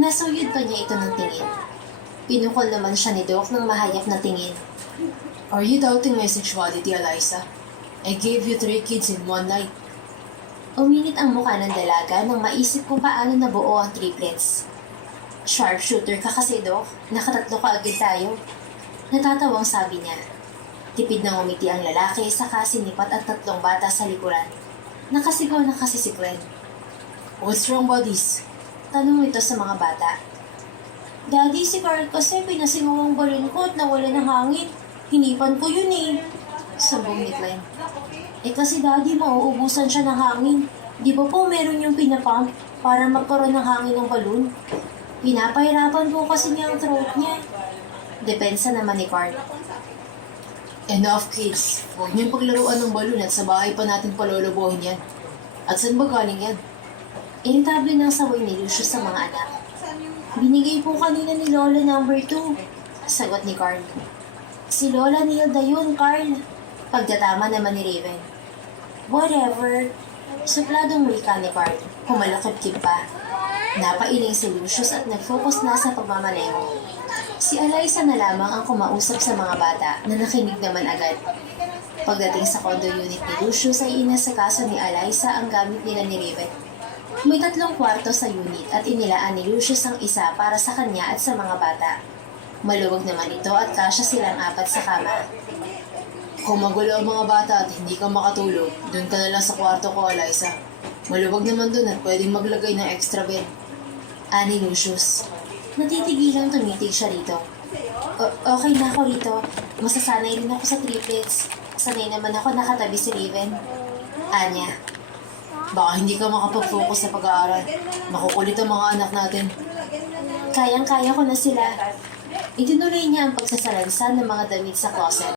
Nasuyod pa niya ito ng tingin. Pinukol naman siya ni Doc ng mahayap na tingin. Are you doubting my sexuality, Eliza? I gave you 3 kids in one night. Uminit ang mukha ng dalaga nang maisip kung paano nabuo ang triplets. Sharpshooter ka kasi, Doc. Nakatatlo ka agad tayo. Natatawang sabi niya. Tipid na ngumiti ang lalaki saka sinipat ang 3 bata sa likuran. Nakasigaw na kasi si Glenn. What's wrong, buddies? Tanong ito sa mga bata. Daddy, si Carl kasi pinasingaw ang balon ko at nawala ng hangin. Hinipan ko yun eh. Sabong ni Glenn. Eh kasi daddy, mauubusan siya ng hangin. Di ba po meron yung pinapump para magkaroon ng hangin ng balon? Pinapahirapan po kasi niya ang throat niya. Depensa naman ni Carl. Enough, kids. Huwag niyong paglaruan ng balon at sa bahay pa natin palolobohin yan. At saan ba galing yan? Irritable ng saway ni Lucius sa mga anak. Binigay po kanina ni Lola number 2. Sagot ni Carl. Si Lola Nilda yun, Carl. Pagdatama naman ni Raven. Whatever. Supladong wika ni Carl. Kumalakip-kip pa. Napailing si Lucius at nag-focus na sa pagmamaneho. Si Eliza na lamang ang kumausap sa mga bata na nakinig naman agad. Pagdating sa condo unit ni Lucius ay inasakaso ni Eliza ang gamit nila ni Raven. May 3 kwarto sa unit at inilaan ni Lucius ang isa para sa kanya at sa mga bata. Maluwag naman ito at kasya silang 4 sa kama. Kung magulo ang mga bata at hindi ka makatulog, doon ka na lang sa kwarto ko, Eliza. Maluwag naman doon at pwedeng maglagay ng extra bed. Ani Lucius. Natitigilang tumitig siya rito. Okay na ako rito. Masasanay rin ako sa triplets. Sanay naman ako nakatabi si Raven. Anya. Baka hindi ka makapag-focus sa pag-aaral. Makukulit ang mga anak natin. Kayang-kaya ko na sila. Itinuloy niya ang pagsasalansan ng mga damit sa closet.